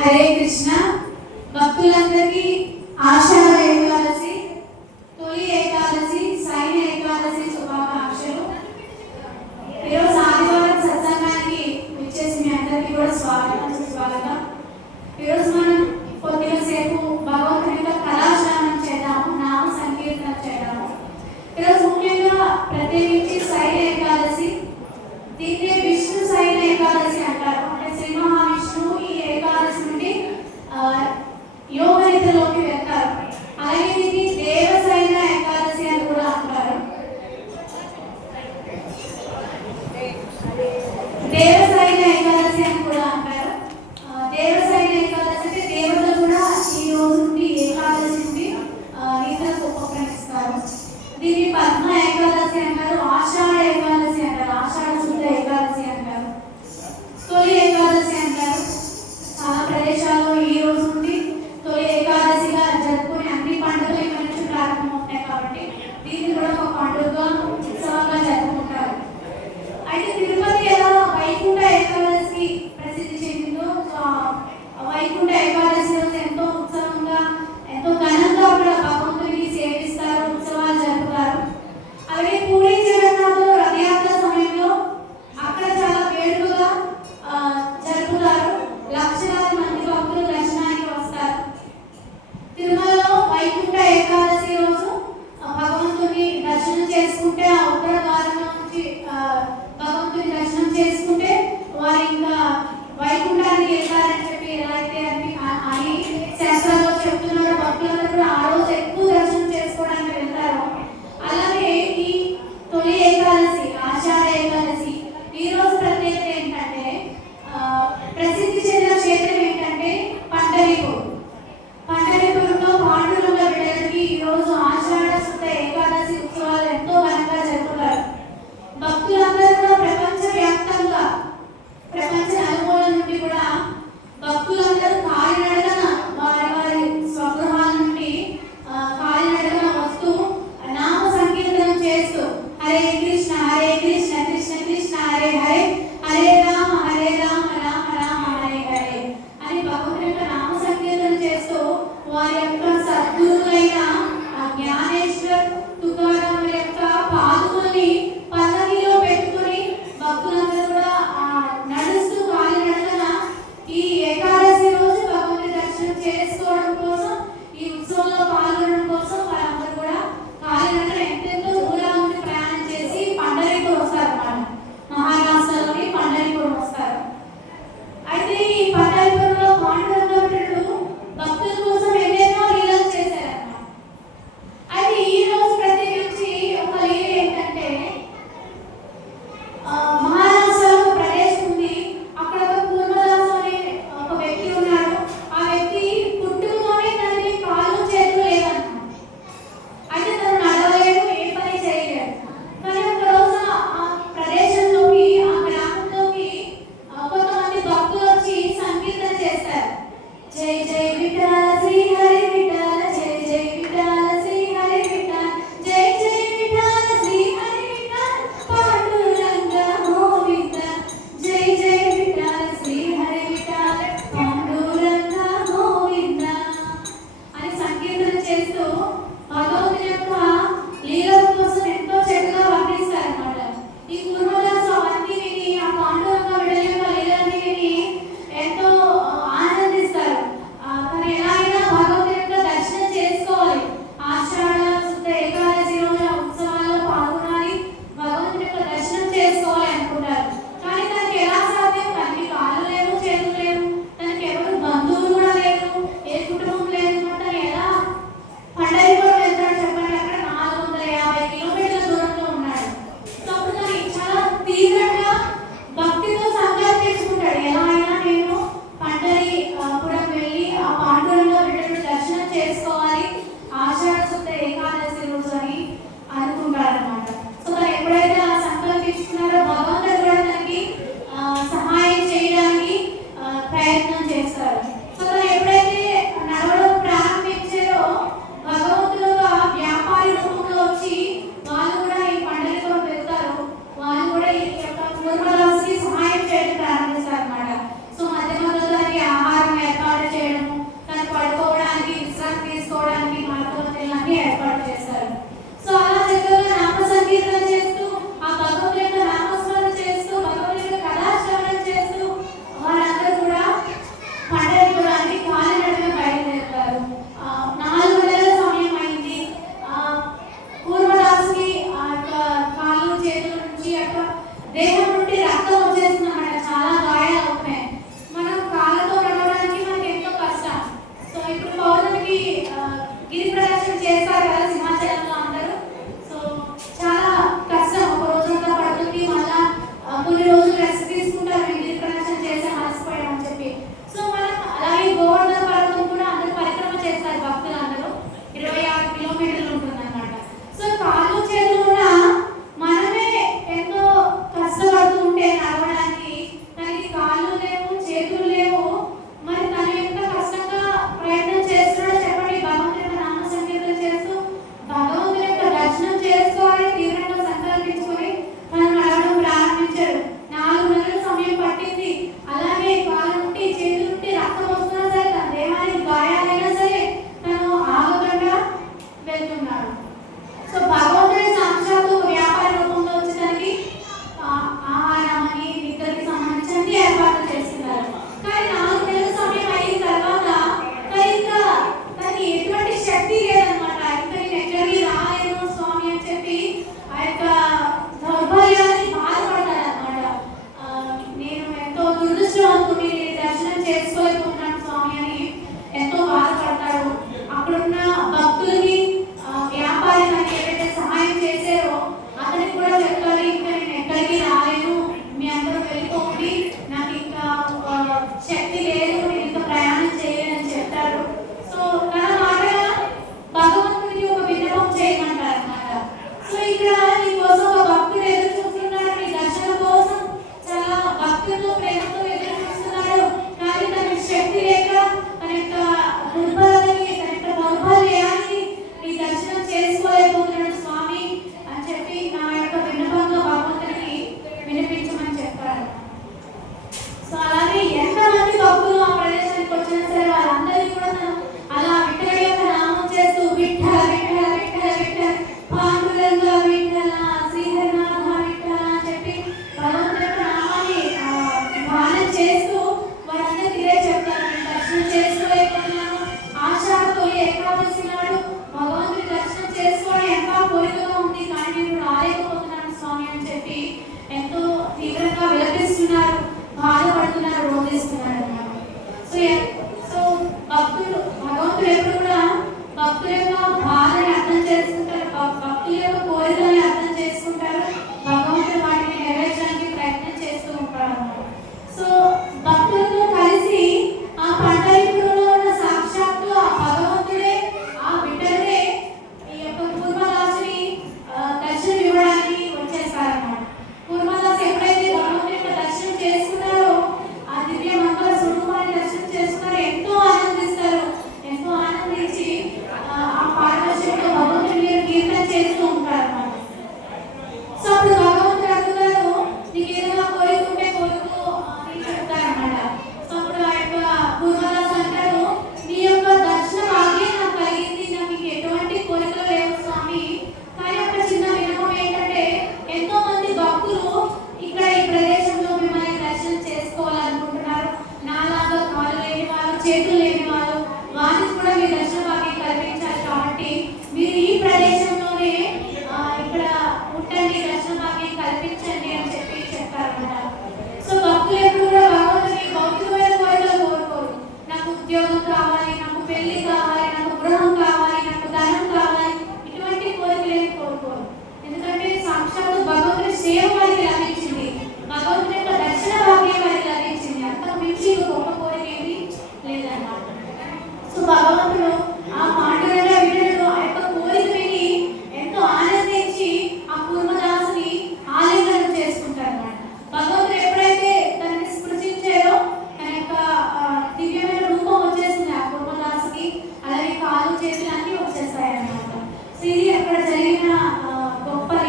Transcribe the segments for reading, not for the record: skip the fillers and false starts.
హరే కృష్ణ. భక్తులందరికీ ఆషాఢ ఏకాదశి, తొలి ఏకాదశి, సైన ఏకాదశి శుభాకాంక్షలు. ఈరోజు ఆదివారం సత్సంగానికి వచ్చేసి మీ అందరికీ కూడా స్వాగతం. ఈరోజు మనం కొద్దిగా సేపు భగవంతుని యొక్క కళాశ్రవణం చేద్దాము, నామ సంకీర్తన చేద్దాము. ఈరోజు ముఖ్యంగా ప్రత్యేకించి సైన ఏకాదశి, దీన్నే విష్ణు సైన ఏకాదశి అంటారు. అంటే శ్రీ మహావిష్ణువు ఈ ఏకాదశి నుండి యోగ నిద్రలోకి వెళ్తారు. అలాగే దీన్ని దేవసైన ఏకాదశి అని కూడా అంటారు. దేవసైన ఏకాదశి అని కూడా అంటారు. దేవసైన ఏకాదశి అంటే దేవతలు కూడా ఈ రోజు నుండి ఏకాదశి నుండి నిద్రకు ఉపక్రమిస్తారు. దీన్ని పద్మ ఏకాదశి అంటారు, ఆషాఢ ఏకాదశి అంటారు, ఆషాఢ శుద్ధ ఏకాదశి అంటారు, తొలి ఏకాదశి అంటారు. చాలా ప్రదేశాల్లో ఈ రోజు నుండి తొలి ఏకాదశిగా జరుపుకునే అన్ని పండుగలు ఇక్కడ నుంచి ప్రారంభమవుతాయి కాబట్టి దీన్ని కూడా ఒక పండుగగా ఉత్సవంగా జరుపుకుంటారు. అయితే తిరుపతి ఎలా వైకుంఠ ఏకాదశి ప్రసిద్ధి చెందిందో, వైకుంఠ ఏకాదశి రోజు ఎంతో ఉత్సవంగా ఎంతో ఘనంగా అక్కడ భగవంతుడికి సేవిస్తారు, ఉత్సవాలు జరుపుతారు. అలాగే పూరి జగన్నాథ్లో రథయాత్ర సమయంలో అక్కడ చాలా వేడుకగా జరుపుతారు. లక్షలాది మంది భక్తులు దర్శనానికి వస్తారు. తిరుమలలో వైకుంఠ ఏకాదశి రోజు భగవంతుని దర్శనం చేసుకుంటే, ఆ ఉత్తర ద్వారంలో నుంచి భగవంతుని దర్శనం చేసుకుంటే వారు ఇంకా వైకుంఠానికి వెళ్తారని చెప్పి ఎలా అయితే అని శాస్త్రాల్లో చెప్తున్నారు. భక్తులందరూ కూడా ఆ రోజు ఎక్కువ దర్శనం చేసుకోవడానికి వెళ్తారు. అలాగే ఈ తొలి ఏకాదశి, ఆషాఢ ఏకాదశి, ఈ రోజు ప్రత్యేకత ఏంటంటే ప్రసిద్ధి చెందిన క్షేత్రం ఏంటంటే పండరీపూర్. పండరీపూర్లో పాండురంగ బిడ్డలకి ఈ రోజు ఆషాఢ శుద్ధ ఏకాదశి ఉత్సవాలు ఎంతో ఘనంగా జరుపుతారు. భక్తులందరూ కూడా ప్రపంచ వ్యాప్తంగా, ప్రపంచ నలుమూల నుండి కూడా భక్తులందరూ కాలినడకన వారి వారి స్వగృహాల నుండి కాలినడకన వస్తూ నామ సంకీర్తనం చేస్తూ హరే కృష్ణ కృష్ణ కృష్ణ హరే హరే, హరే రామ రామ రామ హరే హరే అని భగవంతుని యొక్క నామ సంకీర్తన చేస్తూ వారి యొక్క సద్గురువులైన జ్ఞానేశ్వర్, తుకారాం యొక్క పాదుకల్ని పల్లకిలో పెట్టుకుని భక్తులందరూ కూడా నడుస్తూ కాలినడకన ఈ ఏకాదశి రోజు భగవంతుని దర్శనం చేసుకోవడం కోసం, ఈ ఉత్సవంలో పాల్గొనడం కోసం వారందరూ కూడా కాలినడకన ఎంతెంతో దూరం నుండి ప్రయాణం చేసి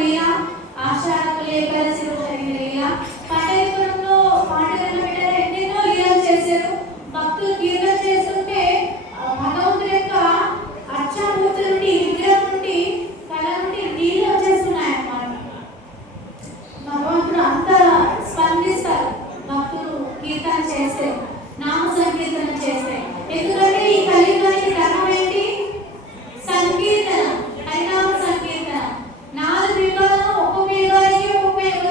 లీల, ఆషాఢములు ఏకాదశిలో జరిగిన లీల, పండగపురంలో పాండురంగ బిడ్డ ఎన్నెన్నో లీలలు చేశారు. భక్తులు కీర్తన చేస్తుంటే భగవంతుడి యొక్క అర్చామూర్తి నుండి, విగ్రహం నుండి, కళ నుండి నీళ్ళు వచ్చేస్తున్నాయి అన్నమాట. భగవంతుడు అంత స్పందిస్తారు భక్తులు కీర్తన చేస్తే, నామ సంకీర్తన చేస్తే. ఎందుకంటే ఈ కలియుగానికి ధర్మం ఏంటి? సంకీర్తన, హరినామ సంకీర్తన. 4 యుగాలను ఒక్కొక్క యుగానికి ఒక్కొక్క యుగ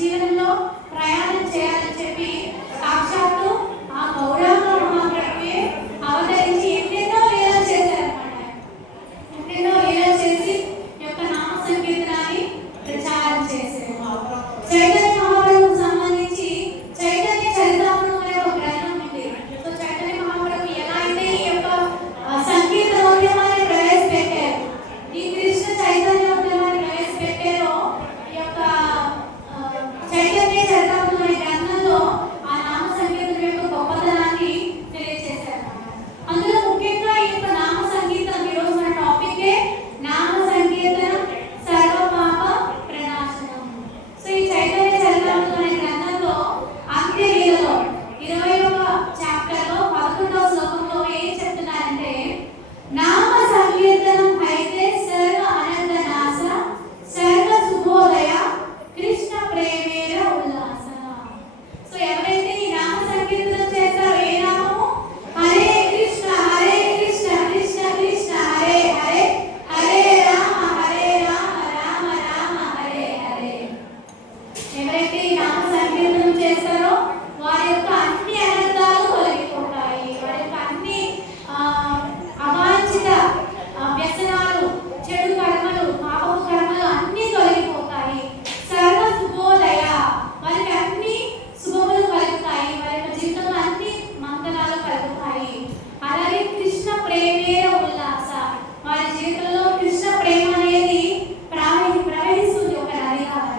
జీవనంలో ప్రయాణం చేయాలని చెప్పి సాక్షాత్తు ఆ గౌరవ మహాప్రభువే అవతరించి ఎన్నెన్నో లీలలు చేశారన్నమాట. ఎన్నెన్నో లీలలు చేసి ఈ యొక్క నామ సంకీర్తనాన్ని ప్రచారం చేశారు. చైతన్య మహాప్రభుకు సంబంధించి చైతన్య చరితామృతం అనే ఒక గ్రంథం ఉంది. సో చైతన్య మహాప్రభు ఎలా అయితే ఈ యొక్క సంకీర్తనోద్యమాన్ని ప్రవేశపెట్టారు, ఈ కృష్ణ చైతన్యోద్యమాన్ని ప్రవేశపెట్టారో ఈ యొక్క చైతన్య చరితామృతం అనే గ్రంథంలో ఆ నామ సంకీర్తన యొక్క గొప్పతనాన్ని తెలియజేశారు. అందులో ముఖ్యంగా ఈ యొక్క నామ సంకీర్తనం, ఈరోజు మన టాపికే నామ సంకీర్తనం సర్వ పాప ప్రణాశనం. సో ఈ చైతన్య చరితామృతం అనే గ్రంథంలో అంత్యలీలలో 21వ చాప్టర్లో 11వ శ్లోకంలో ఏం చెప్తున్నారంటే, నామ సంకీర్తనం అయితే సర్వ అనంత నాశ సర్వ శుభోదయ కృష్ణ ప్రేమేర ఉల్లాస. సో ఎవరైతే ఈ నామ సంకీర్తనం చేస్తారో, ఏ నామము? హరే కృష్ణ కృష్ణ కృష్ణ హరే హరే హరే రామ రామ రామ హరే హరే. ఎవరైతే ఈ నామ సంకీర్తనం చేస్తారో వారి యొక్క అన్ని అనర్థాలు తొలగిపోతాయి. వారి యొక్క అన్ని అవాంఛిత వ్యసనాలు, చెడు కర్మలు, పాపపు కర్మలు అన్ని తొలగిపోతాయి. సర్వ శుభోదయ, వారికి అన్ని శుభములు కలుగుతాయి. వారి యొక్క జీవితంలో అన్ని మంగళాలు కలుగుతాయి. అలాగే కృష్ణ ప్రేమేర ఉల్లాస, వారి జీవితంలో కృష్ణ ప్రేమ అనేది ప్రవహిస్తుంది ఒక నదిలాగా.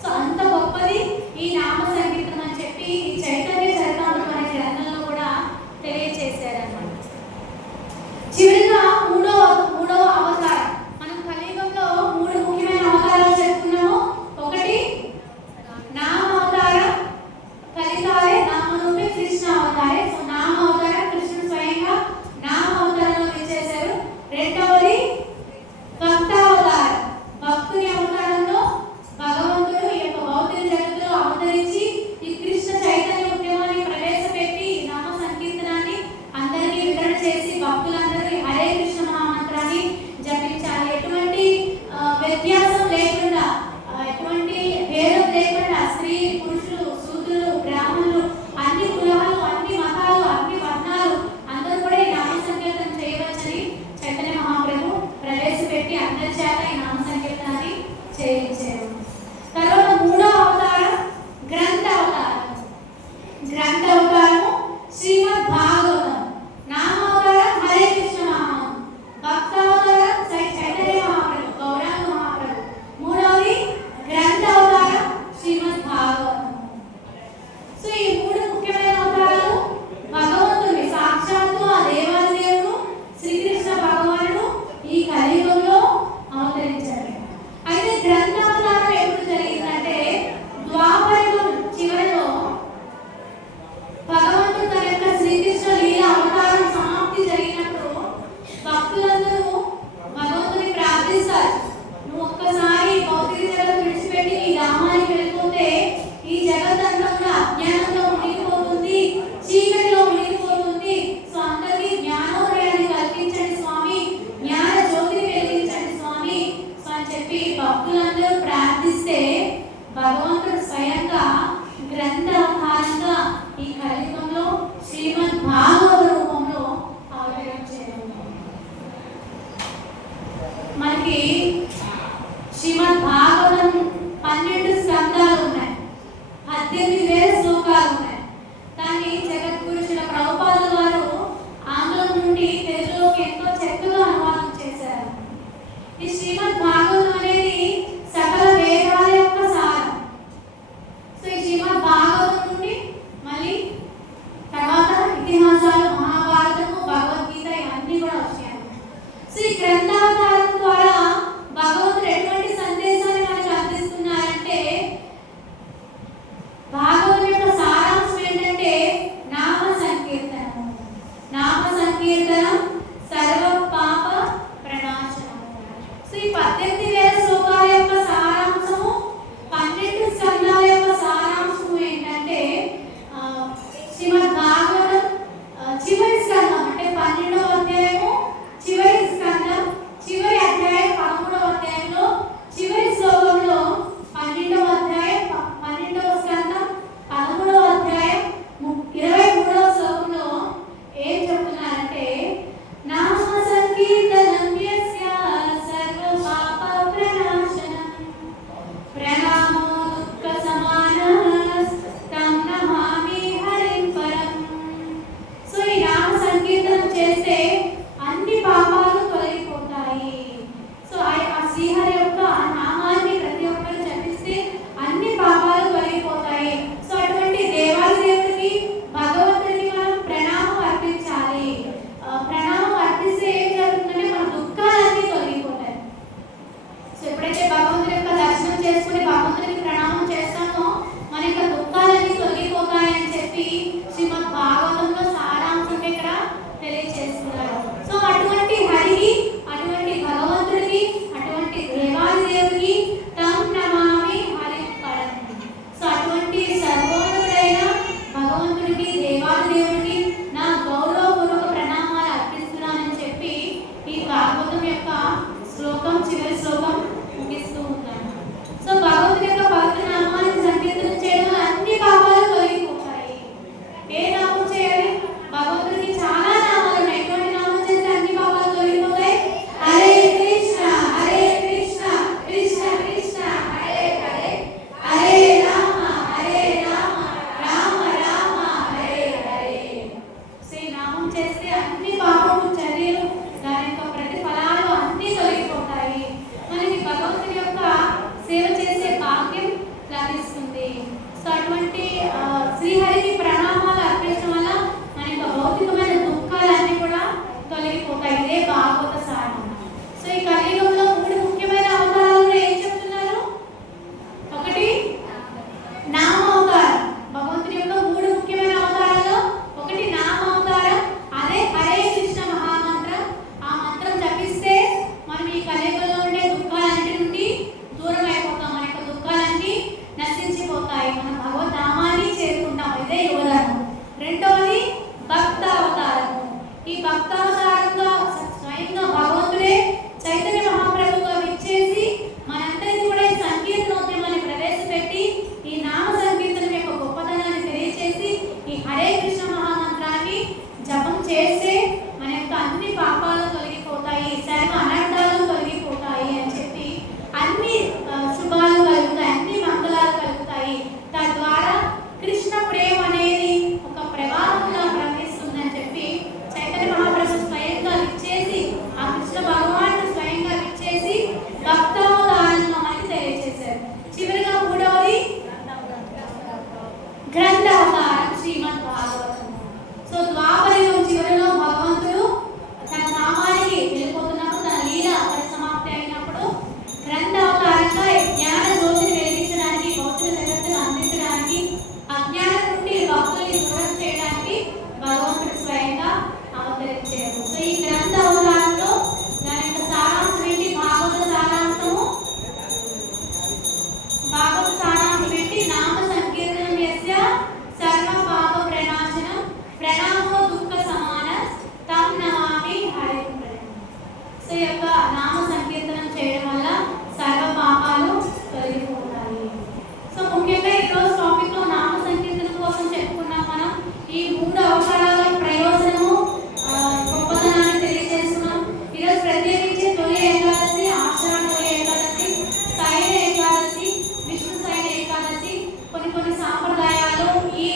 సో అంత గొప్పది ఈ నామ సంకీర్తనం అని చెప్పి ఈ చైతన్య చరితామృతం అనే గ్రంథంలో కూడా తెలియజేశారన్నమాట. చివరిగా మూడవ అవతారం. మనం కలియుగంలో 3 ముఖ్యమైన అవతారాలు చెప్పుకున్నాము. ఒకటి నామ అవతారం, కలికాలే నామరూపే కృష్ణ అవతారే. సో నామ అవతారం కృష్ణుడు స్వయంగా నామ అవతారంలో విచ్చేశారు. రెండవది భక్తావతారం, భక్తుని అవతారంలో భగవంతుడు ఈ యొక్క భౌతిక జగత్తులో అవతరించి ఈ కృష్ణ చైతన్య ఉద్యమాన్ని ప్రవేశపెట్టి నామ సంకీర్తనాన్ని అందరికీ వితరణ చేసి భక్తులందరూ హరే కృష్ణ మహామంత్రాన్ని జపించాలి. ఎటువంటి వ్యత్యాసం లేకుండా, ఎటువంటి భేదం లేకుండా స్త్రీ పురుషులు శూద్రులు బ్రాహ్మణులు అన్ని కులాలు అన్ని మతాలు అన్ని వర్ణాలు అందరూ కూడా ఈ నామ సంకీర్తనం చేయవచ్చని చైతన్య మహాప్రభు ప్రవేశపెట్టి అందరి చేత ఈ నామ సంకీర్తనాన్ని చేయించారు. తర్వాత 3వ అవతారం గ్రంథ అవతారం. గ్రంథ అవతారము శ్రీమద్ భాగవతం. నామ అవతారం హరే కృష్ణ మహామంత్రం. భక్త అవతారం చైతన్య మహాప్రభు గౌరాంగ మహాప్రభు. 3వది గ్రంథ అవతారం శ్రీమద్ భాగవతం. సో ఈ 3 ముఖ్యమైన అవతారాలు భగవంతుని సాక్షాత్తు ఆ దేవాదేవుడు శ్రీకృష్ణ భగవానుడు ఈ కలియుగంలో అవతరించారు. అయితే గ్రంథ అవతారం ఎప్పుడు జరిగిందంటే ద్వాపరయుగం చివరిలో భగవంతుడు తన యొక్క శ్రీకృష్ణ లీల అవతారం సమాప్తి జరిగినప్పుడు భక్తులందరూ భగవంతుని ప్రార్థిస్తారు, నువ్వు ఒక్కసారి భౌతిక జగత్తు విడిచిపెట్టి నీ ధామానికి వెళ్ళిపోతే ఈ జగత్తంతా కూడా అజ్ఞానంలో మునిగిపోతుంది, చీకటిలో మునిగిపోతుంది. సో అందరికీ జ్ఞానోదయాన్ని కల్పించండి స్వామి, జ్ఞాన జ్యోతిని వెలిగించండి స్వామి అని చెప్పి భక్తులందరూ ప్రార్థిస్తే భగవంతుడు స్వయంగా గ్రంథ అవతారంగా ఈ కలియుగంలో శ్రీమద్ భాగవత రూపంలో అవతరించారు. మనకి శ్రీమద్ భాగవతం 12 స్కందాలు ఉన్నాయి, 18,000 శ్లోకాలు ఉన్నాయి. దాన్ని జగద్గురుషుల ప్రభుపాదుల వారు ఆంగ్లం నుండి తెలుగులోకి ఎంతో చక్కగా అనువాదం చేశారు. ఈ శ్రీమద్ భాగవతం అనేది సకల వేదాల యొక్క సారం. సో ఈ శ్రీమద్ భాగవతం నుండి మళ్ళీ తర్వాత ఇతిహాసాలు, మహాభారతము, భగవద్గీత ఇవన్నీ కూడా వచ్చాయి. సో ఈ గ్రంథావతారం ద్వారా భగవంతుడు ఎటువంటి సందేశాన్ని మనకు అందిస్తున్నారంటే అవతారం శ్రీమద్ భాగవతం. సో ద్వాపరయుగం చివరిలో భగవంతుడు తన నామానికి వెళ్ళిపోతున్నప్పుడు, తన లీల పరిసమాప్తి అయినప్పుడు గ్రంథ అవతారంగా జ్ఞాన జ్యోతిని వెలిగించడానికి, భౌతిక జగత్తును అందించడానికి, అజ్ఞానం నుండి భక్తుల్ని దూరం చేయడానికి భగవంతుడు స్వయంగా అవతరించారు. సో ఈ గ్రంథ అవతారంలో దాని యొక్క సారాంశం ఏంటి? భాగవత సారాంశము, భాగవత సారాంశం ఏంటి? నామ సంకీర్తనం యస్య సర్వ పాప ప్రణాశనం ప్రణామో దుఃఖ సమాన తం నమామి హరే. సో ఈ యొక్క నామ సంకీర్తనం చేయడం వల్ల సర్వ పాపాలు తొలగిపోతాయి. సో ముఖ్యంగా ఈరోజు టాపిక్ లో నామ సంకీర్తనం కోసం చెప్పుకున్నాం మనం. ఈ 3 అవతారాల ప్రయోజనము, గొప్పతనాన్ని తెలియజేస్తున్నాం. ఈరోజు ప్రత్యేకించి తొలి ఏకాదశి, ఆషాఢ తొలి ఏకాదశి, శయన ఏకాదశి, విష్ణు శయన ఏకాదశి, కొన్ని సాంప్రదాయాలు ఈ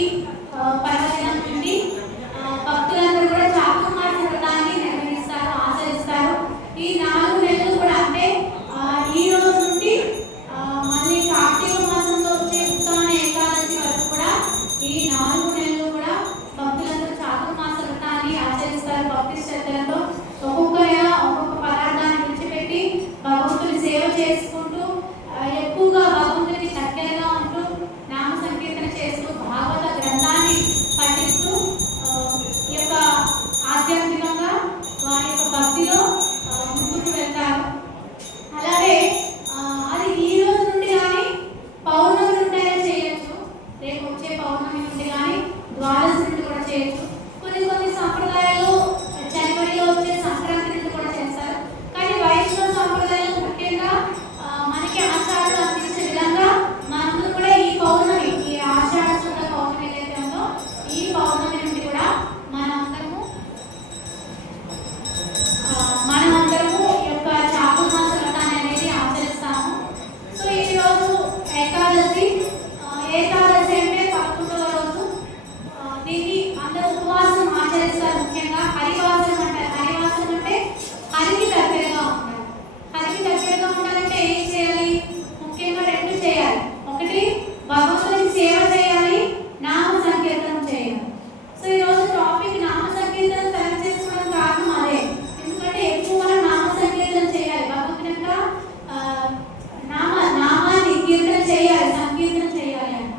పర్వదినం నుండి భక్తులందరూ కూడా చాతుర్మాస వ్రతాన్ని నిర్వహిస్తారు, ఆచరిస్తారు. ఈ 4 నెలలు కూడా, అంటే ఈ రోజు నుండి మళ్ళీ కార్తీక మాసంలో వచ్చే ఉత్తరాయణ ఏకాదశి వరకు కూడా ఈ 4 నెలలు కూడా భక్తులందరూ చాతుర్మాస వ్రతాన్ని ఆచరిస్తారు. భక్తి శ్రద్ధలతో ఒక్కొక్క నెల ఒక్కొక్క పదార్థాన్ని విడిచిపెట్టి భగవంతుని సేవ చేసుకుంటూ, ఎక్కువగా భగవంతునికి దగ్గరగా ఉంటూ, నామ సంకీర్తన చేస్తూ, భాగవత గ్రంథాన్ని పఠిస్తూ ఈ యొక్క ఆధ్యాత్మికంగా వారి యొక్క భక్తిలో ముందుకు వెళ్తారు. అలాగే అది ఈ రోజు నుండి కానీ పౌర్ణమి నుండి అయినా చేయొచ్చు, రేపు వచ్చే పౌర్ణమి నుండి కానీ ద్వాదశి నుండి కూడా చేయొచ్చు. కొన్ని సంప్రదాయాలు జనవరిలో వచ్చే సంక్రాంతి నుండి కూడా చేస్తారు. కానీ వైష్ణవ సంప్రదాయాలు ముఖ్యంగా మనకి ఆచారాలు అందించే విధంగా మనందరూ కూడా ఈ పౌర్ణమి, ఈ ఆషాఢ శుద్ధ పౌర్ణమి ఏదైతే ఉందో ఈ పౌర్ణమి నుండి కూడా మనమందరము ఈ యొక్క చాతుర్మాస వ్రతాన్ని అనేది ఆచరిస్తాము. సో ఈ రోజు ఏకాదశి. ఏకాదశి అంటే 11వ రోజు. దీన్ని అందరూ ఉపవాసం ఆచరిస్తారు. ముఖ్యంగా హరివాసం అంటారు. హరివాసం అంటే హరికి దగ్గరగా ఉంటారు. హరికి దగ్గరగా ఉండాలంటే ఏం చేయాలి? ముఖ్యంగా 2 చేయాలి. ఒకటి, భగవంతునికి సేవ చేయాలి, నామ సంకీర్తనం చేయాలి. సో ఈ రోజు టాపిక్ నామ సంకీర్తనం సెలెక్ట్ చేసుకోవడం కారణం అదే. ఎందుకంటే ఎక్కువ మనం నామ సంకీర్తనం చేయాలి, భగవంతుని యొక్క నామాన్ని కీర్తన చేయాలి, సంకీర్తన చేయాలి అంటే.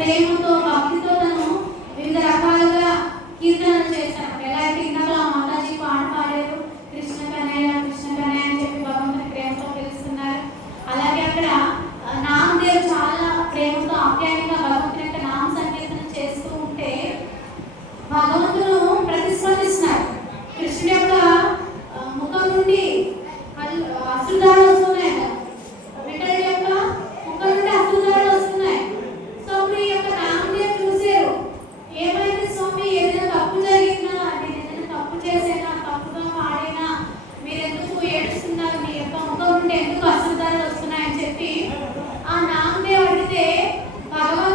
ప్రేమతో భక్తితో తను వివిధ రకాలుగా కీర్తనలు చేశారు. ఎలా అయితే ఇందాక మాతాజీ పాట పాడారు, కృష్ణ కన్నయ్య కృష్ణ కన్నయ్య అని చెప్పి భగవంతుని ప్రేమతో పిలుస్తున్నారు. అలాగే అక్కడ నామదేవ్ చాలా ప్రేమతో ఆప్యాయంగా భగవంతుని యొక్క నామ సంకీర్తన చేస్తూ ఉంటే భగవంతుడు ప్రతిస్పందిస్తున్నాడు. కృష్ణుడి యొక్క ముఖం నుండి అశ్రుధారలు వస్తున్నాయి, విఠలుడి యొక్క ముఖం నుండి అశ్రుధారలు వస్తున్నాయి. సో అప్పుడు ఈ యొక్క నామదేవ్ చూసారు, ఏమైంది స్వామి, ఏదైనా తప్పు జరిగిందా, నేను ఏదైనా తప్పు చేసేనా, తప్పుగా పాడేనా, మీరు ఎందుకు ఏడుస్తున్నారు, మీ యొక్క ముఖం నుండి ఎందుకు అశ్రుధారలు వస్తున్నాయని చెప్పి ఆ నామదేవ్ అడిగితే భగవంతుడు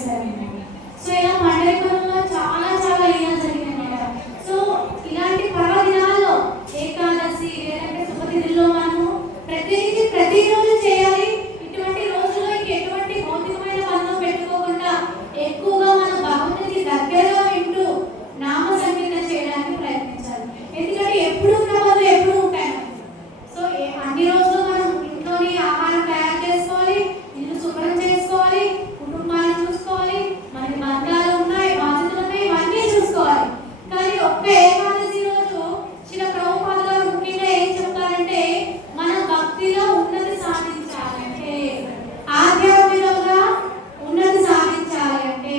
చేశారు. సో ఇలా పండగలో చాలా చాలా లీనాలు జరిగినాయి అన్నమాట. సో ఇలాంటి పర్వదినాల్లో ఏకాదశి లేదంటే శుభతిథుల్లో మనము ప్రత్యేకించి ప్రతిరోజు చేయాలి. ఇటువంటి రోజుల్లో ఎటువంటి భౌతికమైన పనులు పెట్టుకోకుండా ఎక్కువగా మన భగవంతుడికి దగ్గరగా వింటూ నామ సంకీర్తన చేయడానికి ప్రయత్నించాలి. ఎందుకంటే ఎప్పుడు ఉన్న పనులు ఎప్పుడు ఉంటాయి. సో అన్ని రోజులు మనం ఇంట్లోని ఆహారం తయారు చేసుకోవాలి, ఇల్లు శుభ్రం చేసుకోవాలి, కుటుంబాన్ని చూసుకోవాలి, మనకి బంధాలు ఉన్నాయి, బాధ్యతలు ఉన్నాయి, ఇవన్నీ చూసుకోవాలి. కానీ ఒక్క ఏకాదశి రోజు శ్రీ ప్రభుపాద గారు ముఖ్యంగా ఏం చెప్తారంటే, మన భక్తిలో ఉన్నతి సాధించాలంటే, ఆధ్యాత్మికంగా ఉన్నతి సాధించాలి అంటే,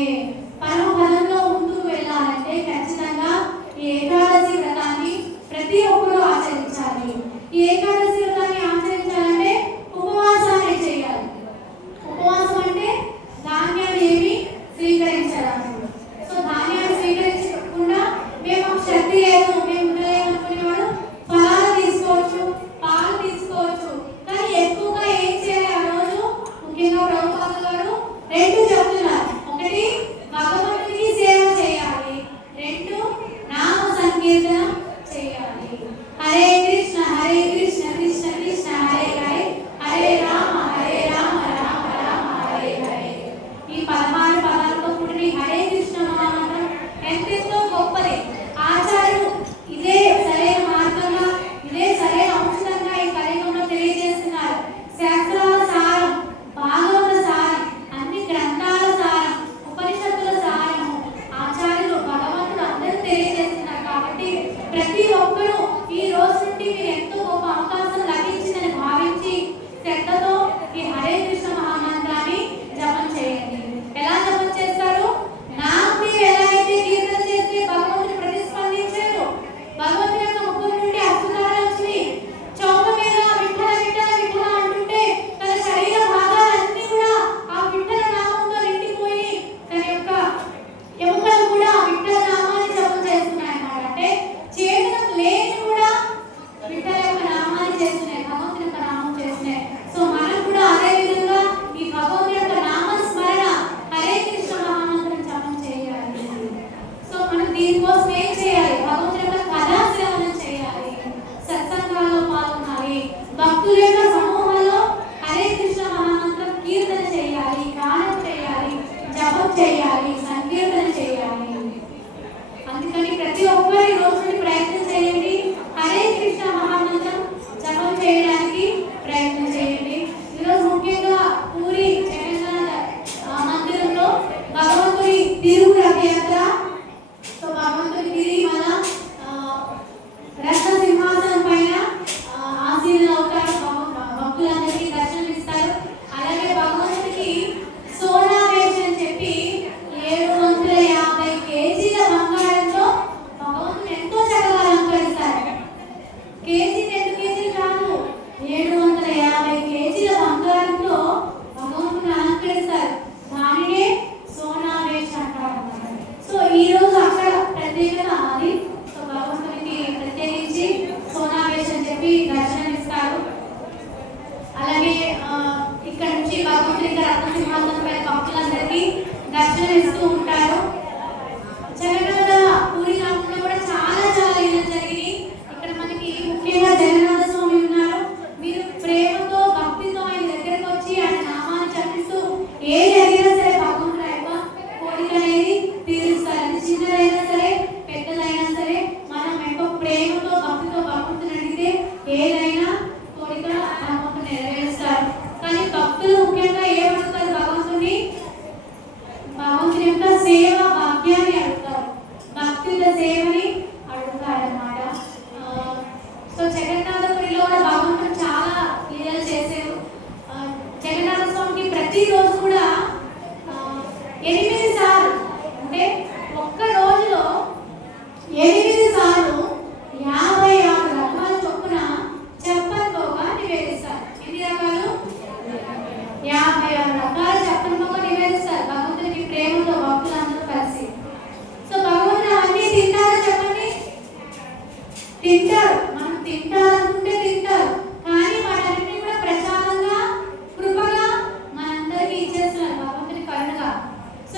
పరమ పదంలో ముందుకు వెళ్ళాలంటే ఖచ్చితంగా ఈ ఏకాదశి వ్రతాన్ని ప్రతి ఒక్కరూ ఆచరించాలి. ఈ ఏకాదశి వ్రతాన్ని ఆచరించాలంటే ఉపవాసాన్ని చేయాలి. ఉపవాసం అంటే ధాన్యాన్ని ఏమి స్వీకరించాలి. సో ధాన్యాన్ని స్వీకరించకుండా మేము శక్తి లేదు, మేము ఉండలేమనుకునేవాడు ఫలాలు తీసుకోవచ్చు, పాలు తీసుకోవచ్చు. కానీ ఎక్కువగా ఏం చేయాలి ఆ రోజు? ముఖ్యంగా ప్రభుపాద గారు రెండు చెప్తున్నారు. ఒకటి, భగవంతుడికి సేవ చేయాలి. రెండు, నామ సంకీర్తన చేయాలి. హరే కృష్ణ కృష్ణ కృష్ణ హరే హరే, హరే రామ రామ రామ హరే హరే. ఈ 16 పదాలతో కూడిన హరే కృష్ణ మహామంత్రం ఎంతెంతో గొప్పది. ఆచార్యులు ఇదే సరైన మార్గంగా, ఇదే సరైన ఔషధంగా ఈ కలియుగంలో తెలియజేస్తున్నారు. శాస్త్రాల సారం, భాగవత సారం, అన్ని గ్రంథాల సారం, ఉపనిషత్తుల సారము ఆచార్యులు భగవంతుడు అందరూ తెలియజేస్తున్నారు. కాబట్టి ప్రతి ఒక్కరూ ఈ రోజు నుండి మీరు ఎంతో గొప్ప అవకాశం లభించిందని భావించి శ్రద్ధతో ఈ హరే కృష్ణ మహామంత్రాన్ని జపం చేయండి. ఎలా జపం చేస్తారు? నామని ఎలా అయితే కీర్తన చేస్తే భగవంతుడు ప్రతిస్పందించారు, భగవంతుని యొక్క ముఖం నుండి అద్భుతాలు వచ్చినాయి. చౌక మీద విఠల విఠల విఠల అంటుంటే తన శరీర భాగాలన్నీ కూడా ఆ విఠల నామంతో నిండిపోయి తన యొక్క ఎముకలు కూడా విఠల నామాన్ని జపం చేస్తున్నాయి అన్నమాట. అంటే చేతనం లేని కూడా విఠల యొక్క నామాన్ని చేస్తున్నాయి, భగవంతుని యొక్క నామం చేస్తున్నాయి. సో మనం కూడా అదే విధంగా ఈ భగవంతుని యొక్క నామ స్మరణ హరే కృష్ణ మహామంత్రం జపం చేయాలి. సో మనం దీనికోసం ఏం చేయాలి? భగవంతుని యొక్క కథా శ్రవణం చేయాలి, సత్సంగాల్లో పాల్గొనాలి, భక్తుల యొక్క సమూహంలో హరే కృష్ణ మహామంత్రం కీర్తన చేయాలి, గానం చేయాలి, జపం చేయాలి, సంకీర్తన చేయాలి. అందుకని ప్రతి ఒక్కరి రోజు ప్రయత్నం చేయండి, హరే కృష్ణ మహామంత్రం జపం చేయడానికి ప్రయత్నం చేయండి. ఈరోజు ముఖ్యంగా పూరి జగన్నాథ మందిరంలో భగవంతుడి తిరుగు రథయాత్ర. సో భగవంతుడి తిరిగి మన రత్న సింహాసనం పైన ఆశీనులు అవుతారు, భక్తులందరికీ దర్శనం ఇస్తారు. అలాగే భగవంతుడికి సోనావేశం అని చెప్పి 750 కేజీల బంగారంతో భగవంతుని ఎంతో చక్కగా అలంకరిస్తారు. కేజీ 2 కేజీలు కాదు, 750 కేజీల బంగారంతో భగవంతుని అలంకరిస్తారు. దానినే సోనావేశం అంటారు. సో ఈ రోజు అక్కడ ప్రత్యేకత అది. సో భగవంతునికి ప్రత్యేకించి సోనావేశం చెప్పి దర్శనం ఇస్తారు. అలాగే ఇక్కడ నుంచి భగవంతుని రత్న సింహాసనంపై భక్తులందరికీ దర్శనం ఇస్తూ ఉంటారు. జగన్నాథ పూరి రామంలో కూడా చాలా చాలా లీలలు జరిగినాయి. ఇక్కడ మనకి ముఖ్యంగా జగన్నాథ స్వామి ఉన్నారు. మీరు ప్రేమతో భక్తితో ఆయన దగ్గరకు వచ్చి ఆయన నామాన్ని జపిస్తూ ఏది అడిగినా సరే భగవంతుడు యొక్క కోరిక అనేది తీరుస్తారు. అది చిన్నదైనా సరే పెద్దదైనా సరే మనం ఎంతో ప్రేమతో భక్తితో భగవంతుని అడిగితే ఏదైనా కోరిక భగవంతుడు నెరవేరుస్తారు. కానీ భక్తులు ముఖ్యంగా ఏమడుగుతారు? భగవంతుని యొక్క సేవ భాగ్యాన్ని అడుగుతారు, భక్తుల సేవని అడుగుతారు అన్నమాట. సో జగన్నాథపురిలో కూడా భగవంతుడు చాలా లీలలు చేశారు. జగన్నాథ స్వామికి ప్రతిరోజు కూడా 8 సార్లు, అంటే ఒక్క రోజులో 8 సార్లు 56 రకాల చొప్పున చెప్పంతోగా నివేదిస్తారు. ఎన్ని రకాలు? 56 రకాల చెప్పంతోగా నివేదిస్తారు భగవంతునికి ప్రేమతో భక్తులందరూ కలిసి. సో భగవంతుడు అవన్నీ తింటారా? చెప్పండి. తింటారు. మనం తింటారనుకుంటే తింటారు, కానీ వాటన్నిటిని కూడా ప్రసాదంగా కృపగా మనందరికీ ఇచ్చేస్తున్నారు భగవంతుని కరుణగా. సో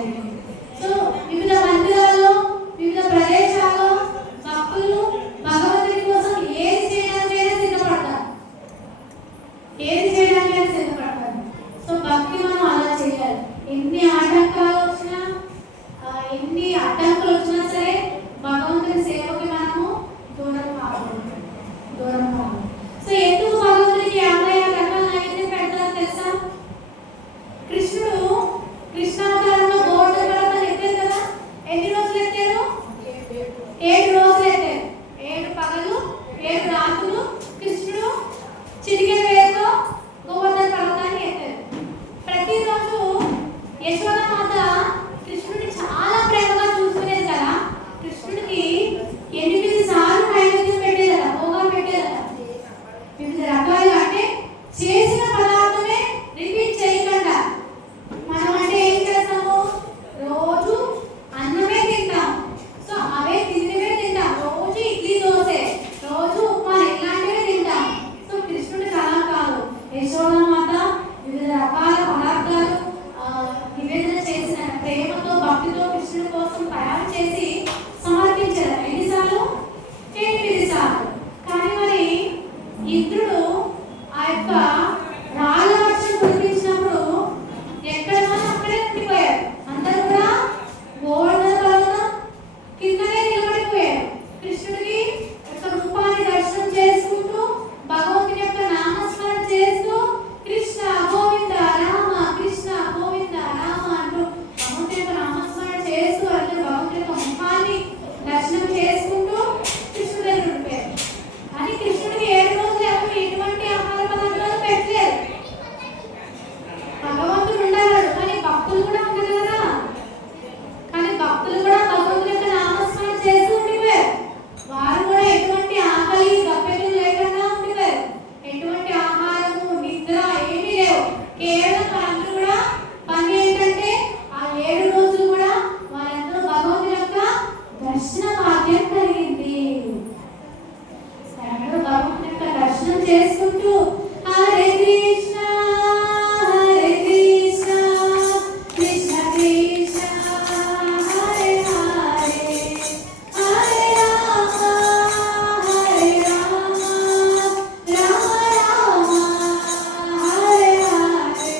జరిగింది. సో వివిధ మందిరాల్లో వివిధ ప్రదేశాల్లో భక్తులు భగవంతుడి కోసం ఏది చేయడానికైనా సిద్ధపడతారు, ఏది చేయడానికైనా సిద్ధపడతారు. సో భక్తి మనం అలా చేయాలి. ఎన్ని ఆటంకాలు వచ్చినా ఎన్ని అడ్డంకులు వచ్చినా సరే భగవంతుడి సేవకి మనము దూరం కావాలి. సో ఎందుకు భగవంతుడికి 56 రకాల నైవేద్యం పెడతారు తెలుసా? కృష్ణుడు కృష్ణావతారంలో గోవర్ధన పర్వతాన్ని ఎత్తారు కదా. ఎన్ని రోజులు ఎత్తారు? 7 రోజులు ఎత్తారు. 7 పగలు 7 రాత్రులు కృష్ణుడు చిటికెన వేలుతో గోవర్ధన పర్వతాన్ని ఎత్తారు. ప్రతిరోజు యశోదమాత కృష్ణుడిని చాలా ప్రేమగా చూసుకునేది కదా. కృష్ణుడికి 8 సార్లు నైవేద్యం పెట్టేదట, భోగాలు పెట్టేదట. వివిధ రకాలుగా అంటే చేసిన పదార్థమే రిపీట్ చేయకుండా. మనం అంటే ఏం చేస్తాము? రోజు అన్నమే తింటాం. సో అవే తిన్నవే తింటాం. రోజు ఇడ్లీ దోశ, రోజు ఉప్మా, ఇలాంటివే తింటాం. సో కృష్ణుడికి అలా కాదు. యశోదమాత వివిధ రకాల పదార్థాలు నివేదన చేసిన ప్రేమతో భక్తితో కృష్ణుడి కోసం తయారు చేసి సమర్పించారు. ఎన్నిసార్లు? 8 సార్లు. కానీ మరి ఇంద్రుడు ఆ యొక్క రాళ్ళ వర్షం కురిపించినప్పుడు ఎక్కడ వాళ్ళు అక్కడే ఉండిపోయారు. అందరూ కూడా గోవర్ధన పర్వతం కిందనే నిలబడిపోయారు. కృష్ణుడికి యొక్క రూపాన్ని దర్శనం చేసుకుంటూ భగవంతుని యొక్క నామస్మరణ చేస్తూ కృష్ణ గోవింద రామ, కృష్ణ గోవింద రామ అంటూ భగవంతుని యొక్క నామస్మరణ చేస్తూ అందరూ భగవంతుని యొక్క ముఖాన్ని దర్శనం చేసుకుంటూ కృష్ణుడి దగ్గర ఉండిపోయారు. కానీ కృష్ణుడికి 7 రోజులు ఎవరు ఎటువంటి ఆహార పదార్థాలు పెట్టలేదు. భగవంతుడు ఉండేవాడు, కానీ భక్తులు కూడా ఉండరు కదా. కానీ భక్తులు కూడా భగవంతుడి యొక్క నామస్మరణ చేస్తూ ఉండిపోయారు. వారు కూడా ఎటువంటి ఆకలి దప్పికలు లేకుండా ఉండిపోయారు. ఎటువంటి ఆహారము నిద్ర ఏమీ లేవు. కేవలం వారందరూ కూడా పని ఏంటంటే ఆ 7 రోజులు కూడా వారందరూ భగవంతుడి యొక్క దర్శన భాగ్యం కలిగింది. భగవంతుని యొక్క దర్శనం చేసుకుంటూ హరే కృష్ణ హరే కృష్ణ కృష్ణ కృష్ణ హరే హరే హరే రామ హరే రామ రామ రామ హరే హరే.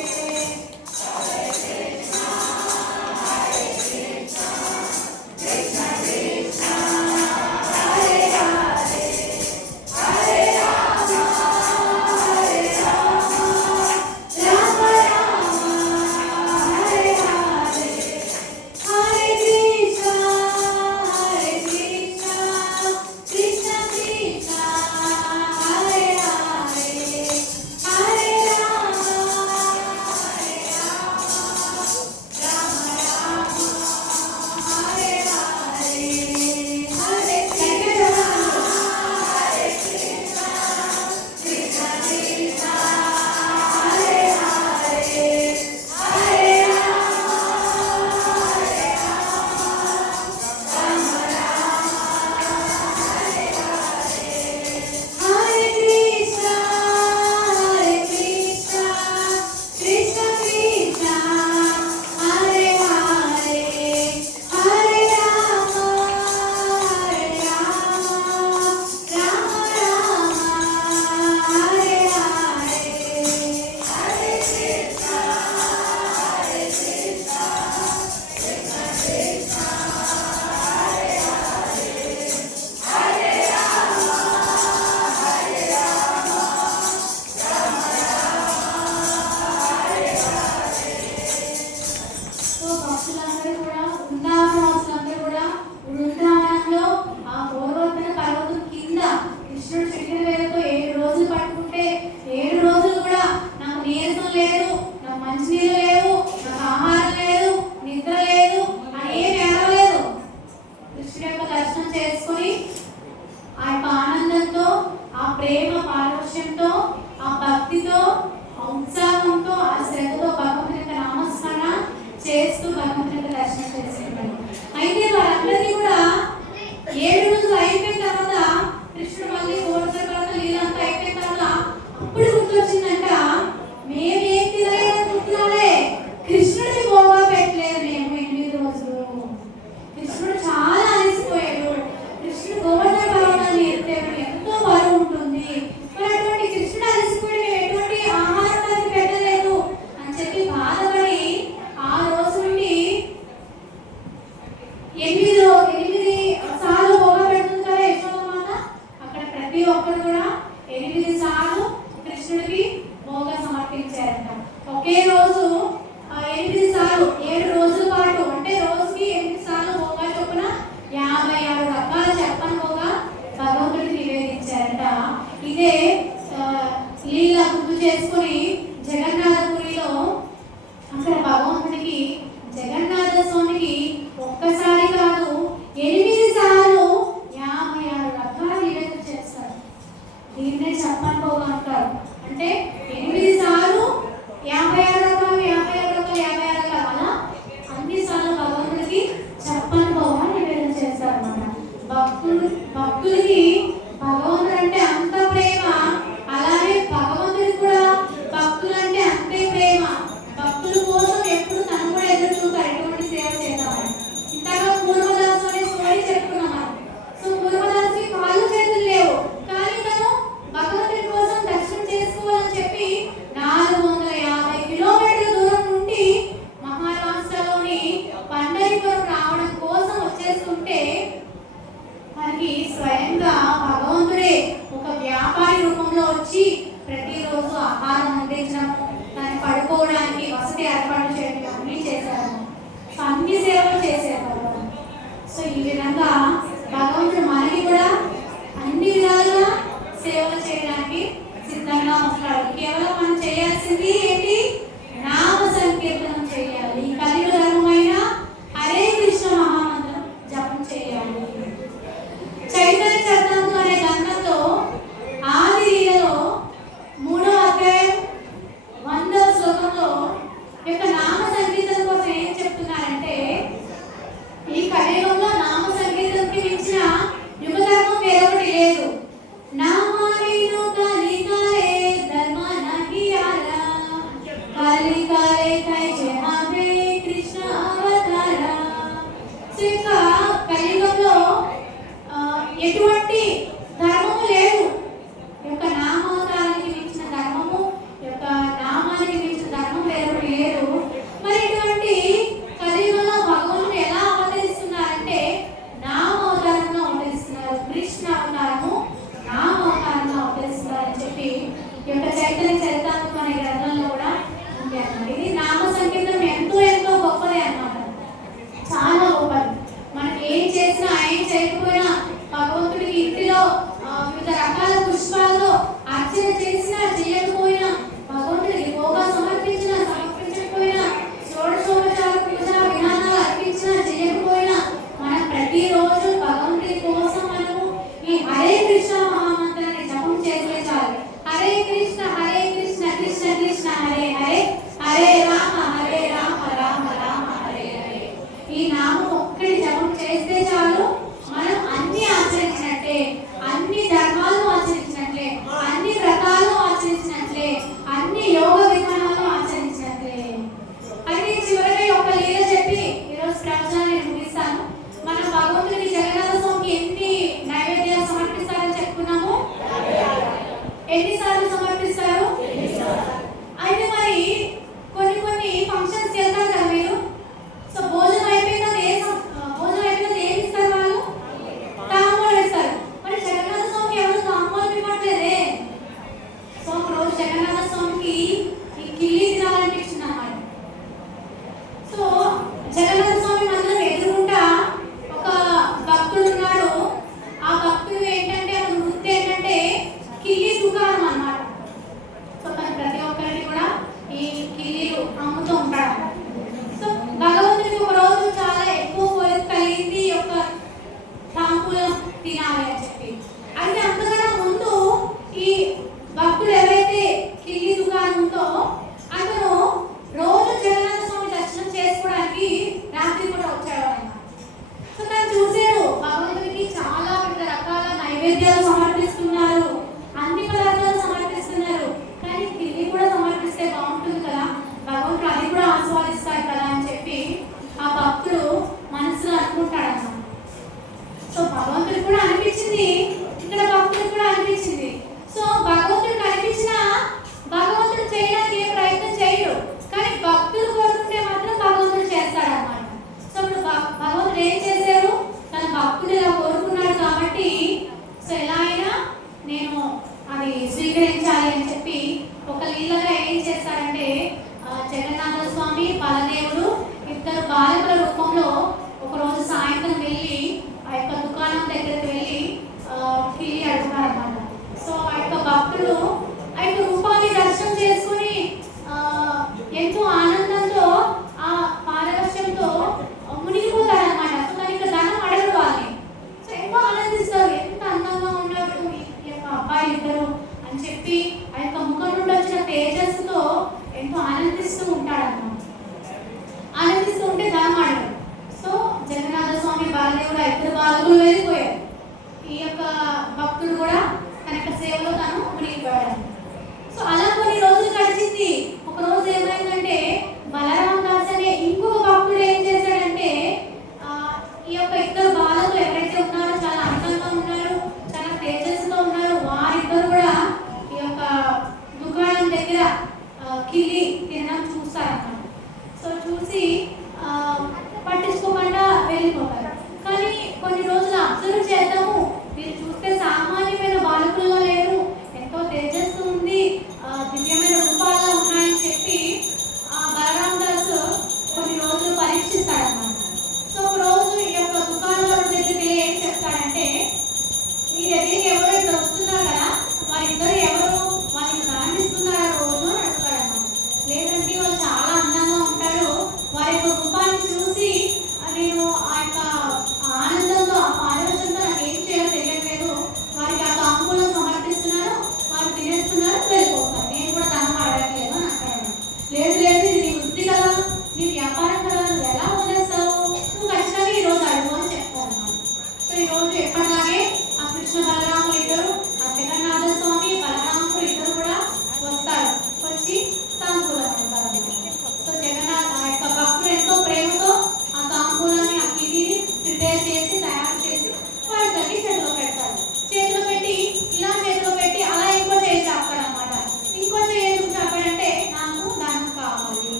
చేస్తూ భగవంతుని దర్శనం చేసుకున్నాడు. అయితే వారందరినీ కూడా 7 రోజులు అయిపోయిన తర్వాత కృష్ణుడు మళ్ళీ గోవర్ధన పర్వతం లీలంతా అయిపోయిన తర్వాత అప్పుడు గుర్తొచ్చిందంట, మేము ఏం తినలేదని గుర్తురాలే, కృష్ణుడికి గోవా పెట్టలేదు మేము ప్రస్తుత కలియుగంలో ఎటువంటి ధర్మము లేదు. యొక్క నామకానికి మించిన ధర్మము, యొక్క నామానికి మించిన ధర్మం లేదు. మరి ఇటువంటి కలియుగంలో భగవంతుడు ఎలా అవతరిస్తున్నారంటే నామ అవతారంలో అవతరిస్తున్నారు. కృష్ణ అవతారము నామ అవతారంలో అవతరిస్తున్నారని చెప్పి ఈ యొక్క చైతన్య చరితాత్మక అనే గ్రంథంలో కూడా ఉంది అన్నమాట. ఇది నామ సంకీర్తనం ఎంతో గొప్పదే అన్నమాట, చాలా గొప్పది. మనం ఏం చేసినా ఏం చేయకపోయినా భగవంతుడికి ఇంటిలో వివిధ రకాల పుష్పాలతో అర్చన చేసినా చేయకపోయినా, భగవంతుడికి భోగా సమర్పించినా సమర్పించకపోయినా, షోడశోపచార పూజ విధానాలు అర్పించినా చేయకపోయినా, మనం ప్రతిరోజు భగవంతుడి కోసం మనము ఈ హరే కృష్ణ మహామంత్రాన్ని జపం చేస్తే చాలు. హరే కృష్ణ కృష్ణ కృష్ణ హరే హరే, హరే రామ రామ రామ హరే హరే. ఈ నామం ఒక్కటి జపం చేస్తే చాలు, మనం అన్ని ఆచరించినట్టే, అన్ని ధర్మాలను ఆచరించినట్లే, అన్ని వ్రతాలను ఆచరించినట్లే, అన్ని యోగ విధానాలను ఆచరించినట్లే. అయితే చివరిగా ఒక లీల చెప్పి ఈరోజు ప్రవచనాన్ని ముగిస్తాను. మనం భగవంతుడికి జగన్నాథ స్వామికి ఎన్ని నైవేద్యాలు సమర్పిస్తారని చెప్పుకున్నాము? ఎన్నిసార్లు సమర్పిస్తారు? అయితే మరి కొన్ని ఫంక్షన్స్ వెళ్తారు కదా మీరు. సో భోజనం అయిపోయిన ఏమి ఇస్తారు వాళ్ళు? తాంబూలం ఇస్తారు. మరి జగన్నాథ స్వామికి ఎవరు తాంబూలం ఇవ్వట్లేదే. సో ఒక రోజు జగన్నాథ స్వామికి ఈ కిల్లి తినాలనిపించింది అన్నమాట. సో జగన్నాథ స్వామి మందిరం ఎదురుకుంటా ఒక భక్తుడు ఉన్నాడు. ఆ భక్తుడు ఏంటంటే అతని వృత్తి ఏంటంటే కిల్లి దుకాణం అన్నమాట. సో తను ప్రతి ఒక్కరికి కూడా ఈ కిల్లీలు అమ్ముతూ ఉంటాడు. సో భగవంతుడికి ఒక రోజు చాలా ఎక్కువ కోరిక కలిగింది యొక్క తాంబూలం తినాలి అని చెప్పి. అయితే అంతకన్నా ముందు ఈ భక్తుడు ఎవరైతే కిల్లి దుకాణం ఉందో అతను రోజు జగన్నాథ స్వామి దర్శనం చేసుకోవడానికి రాత్రి కూడా వచ్చాడు అన్నమాట. సో తను చూసాడు భగవంతుడికి చాలా వివిధ రకాల నైవేద్యాలు సమర్పిస్తున్నారు, అన్ని పదార్థాలు సమర్పిస్తున్నారు, కానీ కిల్లి కూడా సమర్పిస్తే బాగుంటుంది కదా, భగవంతుడు అది కూడా ఆస్వాదిస్తారు కదా అని చెప్పి ఆ భక్తుడు మనసులో అనుకుంటాడన్నమాట. సో భగవంతుడికి కూడా అనిపించింది, ఇక్కడ భక్తుడికి కూడా అనిపించింది. సో భగవంతుడికి అనిపించిన భగవంతుడు చేయడానికి ఏ ప్రయత్నం చేయడు, కానీ భక్తులు కోరుకుంటే మాత్రం భగవంతుడు చేస్తాడన్నమాట. సో ఇప్పుడు భగవంతుడు ఏం చేశారు, తన భక్తుడు ఇలా కోరుకున్నాడు కాబట్టి సో ఎలా అయినా నేను అది స్వీకరించాలి అని చెప్పి ఒక లీలగా ఏం చేస్తారంటే జగన్నాథ స్వామి బలదేవుడు ఇద్దరు బాలికల రూపంలో ఒకరోజు సాయంత్రం వెళ్ళి ఆ యొక్క దుకాణం దగ్గరికి వెళ్ళి కిల్లి అడుగుతారన్నమాట. సో ఆ యొక్క భక్తుడు ఆ యొక్క రూపాన్ని దర్శనం చేసుకుని ఎంతో ఆనందంతో ఆ పారవశ్యంతో మునిగిపోతారన్నమాట. సో దానికి ధనం అడగరు వాళ్ళని. సో ఎంతో ఆనందిస్తారు, ఎంత అందంగా ఉన్నాడు ఈ యొక్క అబ్బాయి ఇద్దరు అని చెప్పి ఆ యొక్క ముఖం నుండి వచ్చిన తేజస్సుతో ఎంతో ఆనందిస్తూ ఉంటాడన్నమాట. ఆనందిస్తూ ఉంటే ధనం అడగరు. సో జగన్నాథ స్వామి బలదేవుడు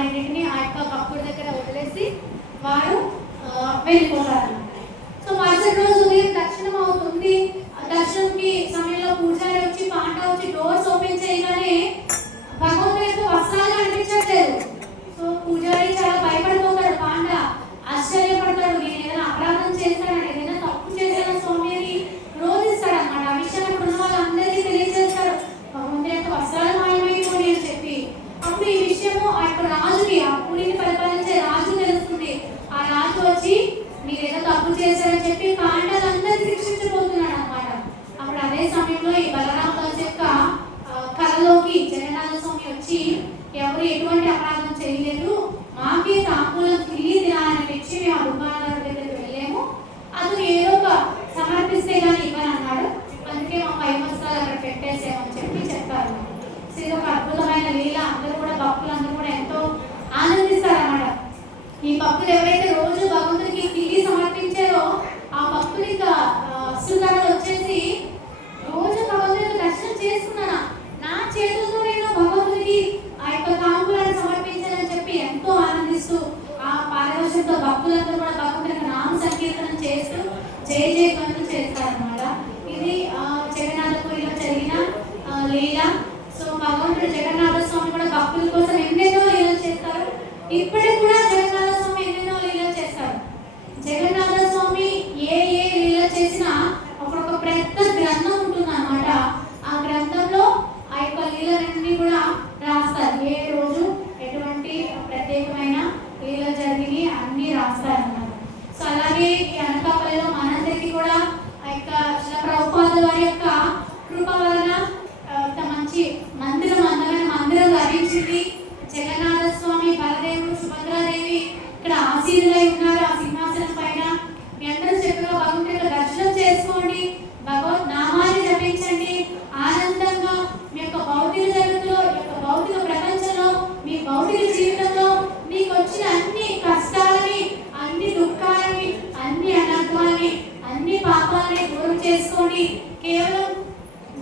రెండింటిని ఆ యొక్క భక్తుడి దగ్గర వదిలేసి వారు వెళ్ళిపోతారు. సో మరుసటి రోజు ఉదయం దర్శనం అవుతుంది. దర్శనంకి సమయంలో పూజారి వచ్చి పాండ వచ్చి డోర్స్ ఓపెన్ చేయగానే భగవంతుని యొక్క వస్త్రాలు కనిపించట్లేదు. సో పూజారి చాలా భయపడిపోతాడు. పాండ ఆశ్చర్యపడతాడు. నేను ఏదైనా అపరాధం చేస్తానని, ఏదైనా తప్పు చేశాను స్వామి అని రోధిస్తాడు అన్నమాట. ఆ విషయం అక్కడ ఉన్న వాళ్ళందరికీ తెలియజేస్తాడు. భగవంతుని యొక్క వస్త్రాలు మాయమైపోయి అని చెప్పి అప్పుడు ఈ విషయము ఆ యొక్క రాజుకి, ఆ ఊరిని పరిపాలించే రాజు తెలుస్తుంది. ఆ రాజు వచ్చి మీరు ఏదో తప్పు చేశారని చెప్పి పాండవులందరినీ శిక్షించబోతున్నాడు అన్నమాట. అప్పుడు అదే సమయంలో ఈ బలరామ దాస్ యొక్క కళలోకి జగన్నాథ స్వామి వచ్చి ఎవరు ఎటువంటి అపరాధం చేయలేదు, మాకే తాంబూలం తిరిగి తినాలని తెచ్చి మేము ఆ దుకాణదారు దగ్గరికి వెళ్ళాము, అతను ఏదో ఒక సమర్పిస్తే కానీ ఇవ్వని అన్నాడు, అందుకే మా పై వస్త్రాలు అక్కడ పెట్టేసామని చెప్పి చెప్పారు. సో ఇది ఒక అద్భుతమైన లీల. అందరూ కూడా భక్తులు అందరూ కూడా ఎంతో ఆనందిస్తారు అన్నమాట. ఈ భక్తులు ఎవరైతే రోజు భగవంతుడికి తిరిగి సమర్పించారో ఆ భక్తుడి అసుధారణ వచ్చేసి రోజు భగవంతుడికి దర్శనం చేసుకున్నాను, నా చేతులతో నేను భగవంతుడికి ఆ యొక్క తాంబూలాన్ని సమర్పించాలని చెప్పి ఎంతో ఆనందిస్తూ ఆ పారవశ్యంతో భక్తులందరూ కూడా భగవంతుడికి నామ సంకీర్తనం చేస్తూ జయ జయధ్వనులు చేస్తారన్నమాట. ఇది జగన్నాథపురిలో జరిగిన లీల. సో భగవంతుడు జగన్నాథ స్వామి కూడా భక్తుల కోసం ఎన్నెన్నో లీలలు చేస్తారు. ఇప్పటికి కూడా జగన్నాథ స్వామి ఎన్నెన్నో లీలలు చేస్తారు. జగన్నాథ స్వామి ఏ ఏ లీల చేసినా ఒక్కొక్క పెద్ద గ్రంథం ఉంటుంది అన్నమాట. ఆ గ్రంథంలో ఆ యొక్క లీలలన్నీ కూడా రాస్తారు. ఏ రోజు ఎటువంటి ప్రత్యేకమైన లీల జరిగి అన్ని రాస్తారు అన్నమాట. సో అలాగే ఈ అనకాపల్లిలో మనందరికీ కూడా ఆ యొక్క శ్రీ ప్రభుపాద వారి యొక్క కృప వలన మంచి మందిరం, అందమైన మందిరం లభించింది. జగన్నాథ స్వామి, బలదేవుడు, సుభద్రాదేవి ఇక్కడ ఆసీనులై ఉన్నారు ఆ సింహాసనం పైన. మీ అందరూ చక్కగా భగవంతుడి యొక్క దర్శనం చేసుకోండి, భగవద్ నామాన్ని జపించండి. ఆనందంగా మీ యొక్క భౌతిక జగత్తులో, యొక్క భౌతిక ప్రపంచంలో, మీ భౌతిక జీవితంలో మీకు వచ్చిన అన్ని కష్టాలని, అన్ని దుఃఖాలని, అన్ని అనర్థాలని, అన్ని పాపాలని దూరం చేసుకోండి. కేవలం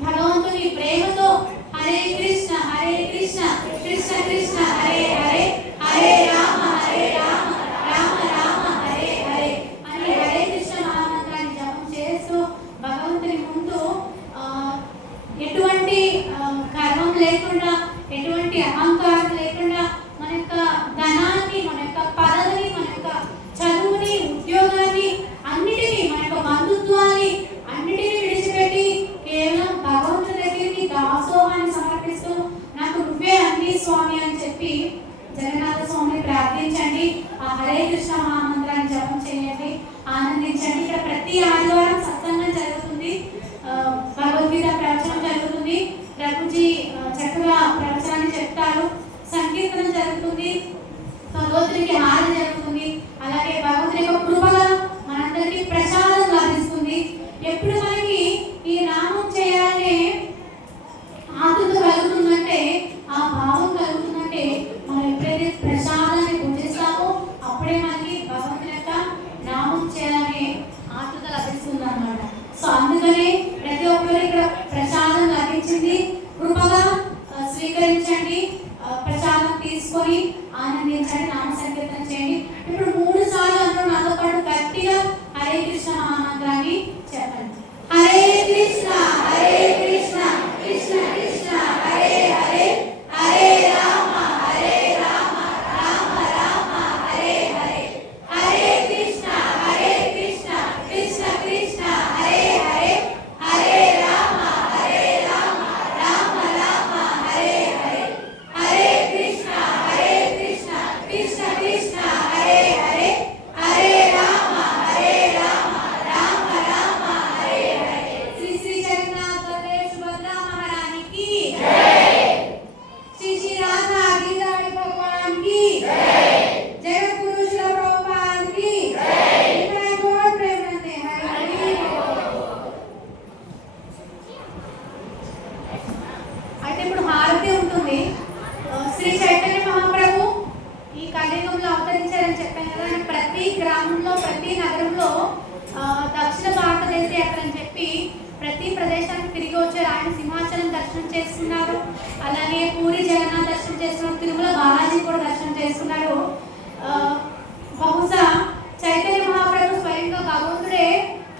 భగవంతుని ప్రేమతో హరే కృష్ణ కృష్ణ కృష్ణ హరే హరే, హరే రామ రామ రామ హరే హరే అని హరే కృష్ణ మహామంత్రాన్ని జపం చేస్తూ భగవంతుని ముందు ఎటువంటి గర్వం లేకుండా, ఎటువంటి అహంకారం లేకుండా మన యొక్క ధనాన్ని, మన యొక్క పదవిని, మన యొక్క చదువుని, ఉద్యోగాన్ని, అన్నిటినీ, మన యొక్క బంధుత్వాన్ని అన్నిటినీ విడిచిపెట్టి కేవలం భగవంతుడి దగ్గరికి దాసోహాన్ని సమర్పిస్తూ నాకు నువ్వే అన్ని స్వామి అని చెప్పి జగన్నాథ స్వామిని ప్రార్థించండి. ఆ హరే కృష్ణ మహామంత్రాన్ని జపం చేయండి, ఆనందించండి. ఇక్కడ ప్రతి ఆదివారం సత్సంగం జరుగుతుంది, భగవద్గీత ప్రవచనం జరుగుతుంది. ప్రభుజీ చక్కగా ప్రవచనాన్ని చెప్తారు, సంకీర్తనం జరుగుతుంది, భగవంతుడికి హారతి జరుగుతుంది. అలాగే భగవంతుడి యొక్క కృపగా మనందరికీ ప్రసాదం లభిస్తుంది. ఎప్పుడు మనకి ఈ నామం చేయాలనే ఆతృత కలుగుతుందంటే, ఆ భావం కలుగుతుందంటే, మనం ఎప్పుడైతే ప్రసాదాన్ని పూజిస్తామో అప్పుడే మనకి భగవంతుని యొక్క నామం చేయాలనే ఆతృత లభిస్తుంది అన్నమాట. సో అందుకనే ప్రతి ఒక్కరు ఇక్కడ ప్రసాదం లభించింది, కృపగా స్వీకరించండి, ప్రసాదం తీసుకొని ఆనందించండి, నామ సంకీర్తన చేయండి. ఇప్పుడు 3 సార్లు అందరూ నాతో పాటు గట్టిగా హరే కృష్ణ మహామంత్రాన్ని చెప్పండి. హరే కృష్ణ కృష్ణ కృష్ణ హరే హరే, హరే రామ రామ రామ హరే హరే, హరే కృష్ణ కృష్ణ కృష్ణ హరే హరే, హరే రామ రామ రామ హరే హరే, హరే కృష్ణ కృష్ణ కృష్ణ హరే హరే, హరే రామ రామ రామ హరే హరే. శ్రీ శ్రీ జగన్నాథ బలదేవ్ సుభద్రా మహారాణికి జై, శ్రీ శ్రీ రాధా గిరిధారి భగవాన్ కి జై, జగద్గురు శ్రీ ప్రభుపాద కి జై. ఇక్కడ గోడ్ ప్రేమనంతే హరి. అయితే ఇప్పుడు హారతి ఉంటుంది. శ్రీ చైతన్య మహాప్రభు ఈ కలియుగంలో అవతరించారని చెప్పాను కదా. ప్రతి గ్రామంలో, ప్రతి నగరంలో దక్షిణ భారతదేశ యాత్ర అని చెప్పి ప్రతి ఈ ప్రదేశానికి తిరిగి వచ్చారు. ఆయన సింహాచలం దర్శనం చేసుకున్నారు, అలాగే పూరి జగన్నాథ్ దర్శనం చేసుకున్నారు, తిరుమల బాలాజీ కూడా దర్శనం చేసుకున్నారు. బహుశా చైతన్య మహాప్రభు స్వయంగా భగవంతుడే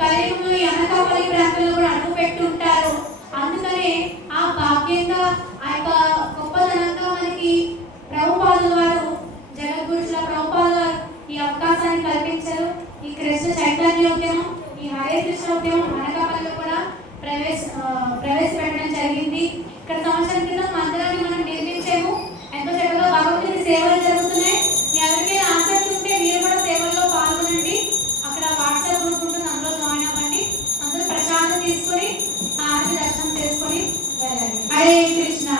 కలియుగంలో ఈ అనకాపల్లి ప్రాంతంలో కూడా అడుగు పెట్టి ఉంటారు. అందుకనే ఆ భాగ్యంగా ఆ యొక్క గొప్పదనంగా మనకి ప్రభుపాదుల వారు, జగద్గురుల ప్రభుపాదుల వారు ఈ అవకాశాన్ని కల్పించారు. ఈ కృష్ణ చైతన్యోద్యమం, ఈ హరే కృష్ణ ఉద్యమం అనకాపల్లిలో కూడా ప్రవేశపెట్టడం జరిగింది. ఇక్కడ సంవత్సరం క్రితం మందిరాన్ని మనం నిర్మించాము. ఎంతో చక్కగా భగవంతుని సేవలు జరుగుతున్నాయి. మీ ఎవరికైనా ఆసక్తి ఉంటే మీరు కూడా సేవల్లో పాల్గొనండి. అక్కడ వాట్సాప్ గ్రూప్ ఉంటుంది, అందులో జాయిన్ అవ్వండి. అందరూ ప్రసాదం తీసుకొని హారతి దర్శనం చేసుకొని వెళ్ళండి. హరే కృష్ణ.